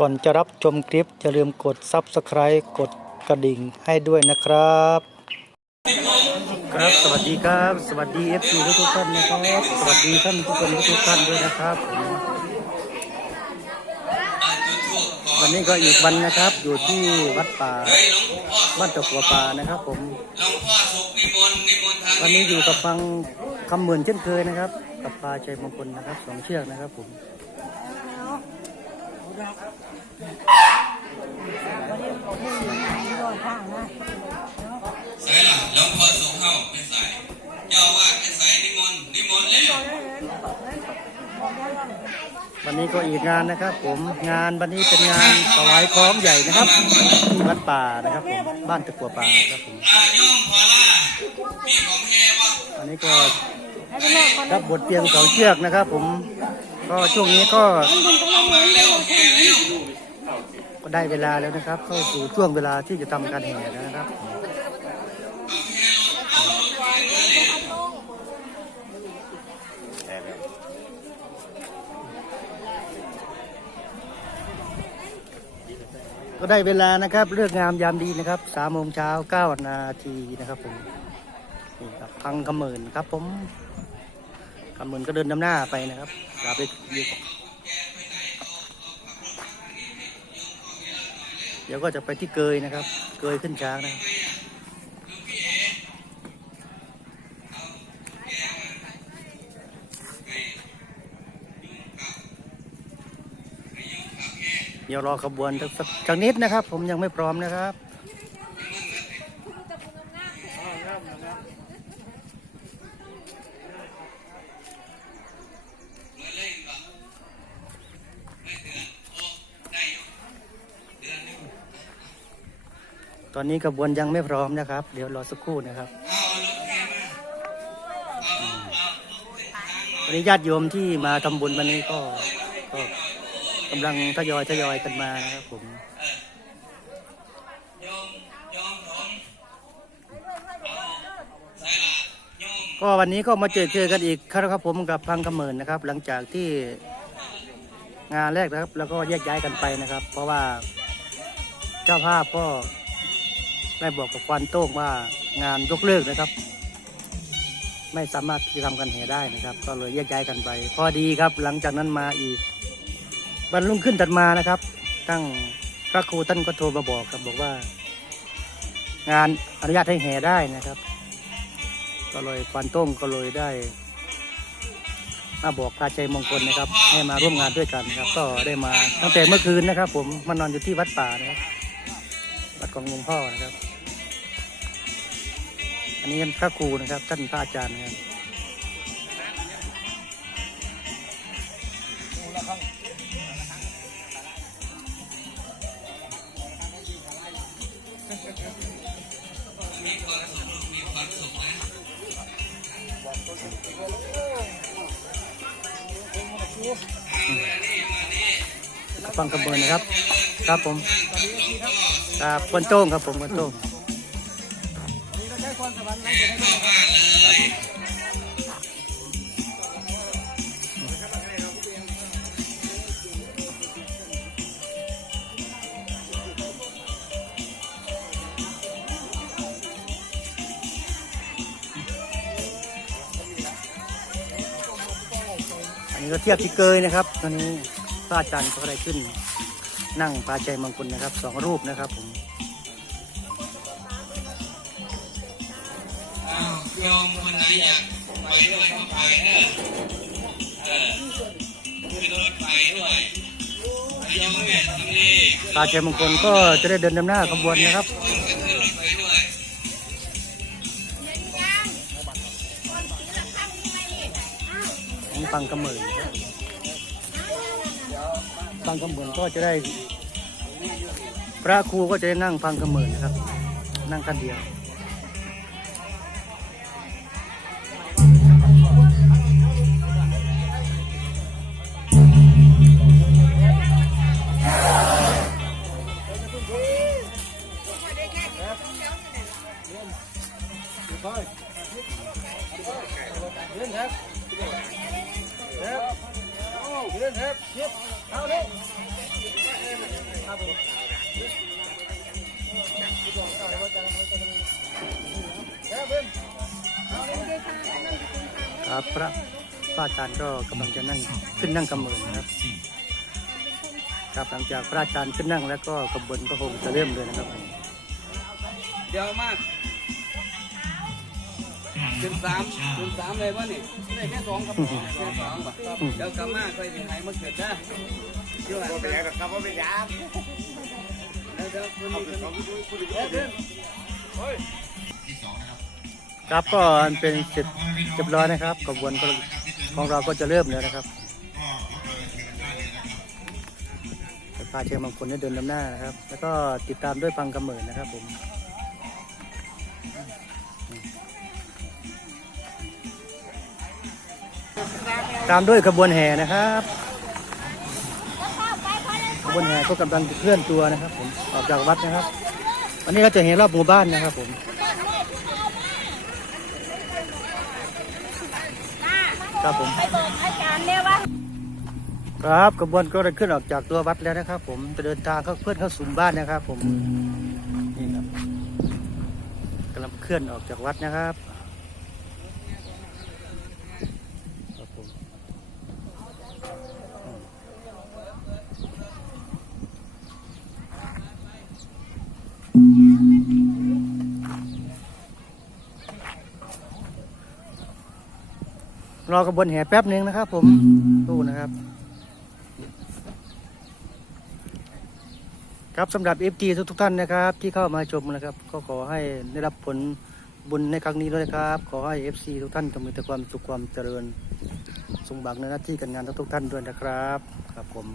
ก่อนจะรับชมคลิปอย่าลืมกด Subscribe กดกระดิ่งให้ด้วยนะครับ ครับสวัสดีครับ สวัสดี FC ทุกทุกท่านนะครับ สวัสดีท่านผู้ชมทุกท่านด้วยนะครับ วันนี้ก็อีกวันนะครับอยู่ที่วัดป่าบ้านตะกัวป่านะครับผมหลวงพ่อสุขนิมนิมนต์วันนี้อยู่กับฟังคำเหมือนเช่นเคยนะครับ กับปลาชัยมงคลนะครับสองเชือกนะครับผม สายหลังหลวงพ่อสุขเข้าเป็นสาย เจ้าอาวาดเป็นสายนิมนต์นิมนต์แล้ววันนี้ก็อีกงานนะครับ ผมงานวันนี้เป็นงานถวายคล้องใหญ่นะครับที่วัดป่านะครับผมบ้านตะกัวป่าครับผมอาโยมพอล่ามีของแฮวะอันนี้ก็รับบทเพียงสองเชือกนะครับ ผม ก็ช่วงนี้ก็ ก็ได้เวลาแล้วนะครับเข้าสู่ช่วงเวลาที่จะทำการแห่แล้วนะครับ ก็ได้เวลานะครับเลือกงามยามดีนะครับสามโมงเช้าเก้านาทีนะครับผมนี่ครับพังกำเมินครับผม กำเมินก็เดินนำหน้าไปนะครับลับไปเดี๋ยวก็จะไปที่เกยนะครับ เกยขึ้นช้างนะครับเดี๋ยวรอขบวนสักนิดนะครับ ผมยังไม่พร้อมนะครับ อนนี้ขบวนยังไม่พร้อมนะครับ เดี๋ยวรอสักครู่นะครับวันนี้ญาติโยมที่มาทำบุญวันนี้ก็ก็กำลังทยอยทยอยกันมานะครับผมก็วันนี้ก็มาเจอเจอกันอีกครับผมกับพังกำเมินนะครับ หลังจากที่งานแรกนะครับ แล้วก็แยกย้ายกันไปนะครับ เพราะว่าเจ้าภาพก็ ได้บอกกับควันโต้งว่างานยกเลิกนะครับ ไม่สามารถที่ทำกันแห่ได้นะครับ ก็เลยแยกย้ายกันไป พอดีครับ หลังจากนั้นมาอีกวันรุ่งขึ้นถัดมานะครับ ตั้งพระครูท่านก็โทรมาบอกครับบอกว่า งานอนุญาตให้แห่ได้นะครับ ก็เลยควันโต้งก็เลยได้มาบอกพระชัยมงคลนะครับ ให้มาร่วมงานด้วยกันครับ ก็ได้มาตั้งแต่เมื่อคืนนะครับ ผมมานอนอยู่ที่วัดป่านะครับ วัดของหลวงพ่อนะครับ อันนี้พระครูนะครับ ท่านพระอาจารย์นะครับ ฟังกระเบินนะครับ ครับผม ครับควนโต้งครับผมควนโต้งอันนี้ก็เทียบที่เกยนะครับตอนนี้ พระอาจารย์ก็ได้ขึ้น นั่งปลาใจมงคลนะครับสองรูปนะครับผมอ้าวโยมคนไหนอยากไปด้วยก็ไปเนอะเออขึ้นรถไฟด้วยโยมแม่ทำดีปลาใจมงคลก็จะได้เดินนำหน้าขบวนนะครับโยมก็ขึ้นรถไฟด้วยนี่ ฟังกำเมินฟังกำเมินก็จะได้ พระครูก็จะได้นั่งฟังกำเมินนะครับ นั่งกันเดียวเดินครับเดินครับเดินครับ ครับพระพระอาจารย์ก็กำลังจะนั่งขึ้นนั่งกำมือนะครับ ครับหลังจากพระอาจารย์ขึ้นนั่งแล้วก็กระบวนก็คงจะเริ่มเลยนะครับ เดี๋ยวมาก ถึงสามถึงสามเลยวะนี่ได้แค่สองครับแค่สองป่ะเดี๋ยวกลับมาค่อยไปหายมาเกิดได้เดี๋ยวบ่เป็นหยังดอกครับบ่เป็นหยังเดี๋ยวเดี๋ยวคนนี้คนนี้เดี๋ยวเดี๋ยวครับก็อันเป็นเสร็จเรียบร้อยนะครับกระบวนก็ของเราก็จะเริ่มแล้วนะครับพาเชิญบางคนได้เดินนำหน้านะครับ แล้วก็ติดตามด้วยฟังกำเนิดนะครับผม ตามด้วยขบวนแห่นะครับขบวนแห่ก็กำลังเคลื่อนตัวนะครับ ผมออกจากวัดนะครับ วันนี้เราจะเห็นรอบหมู่บ้านนะครับ ผมครับผมครับกระบวนก็ได้ขึ้นออกจากตัววัดแล้วนะครับ ผมจะเดินทางเข้าเพื่อนเข้าสู่มบ้านนะครับ ผมนี่ครับกำลังเคลื่อนออกจากวัดนะครับผม รอกระบวนแห่แป๊บหนึ่งนะครับ ผมดูนะครับ ครับสำหรับ FT ทุกทุกๆท่านนะครับ ที่เข้ามาชมนะครับ ก็ขอให้ได้รับผลบุญในครั้งนี้ด้วยนะครับ ขอให้ FC ทุกท่านจงมีแต่ความสุขความเจริญสมบังในหน้าที่การงานทุกๆท่านด้วยนะครับ ครับผม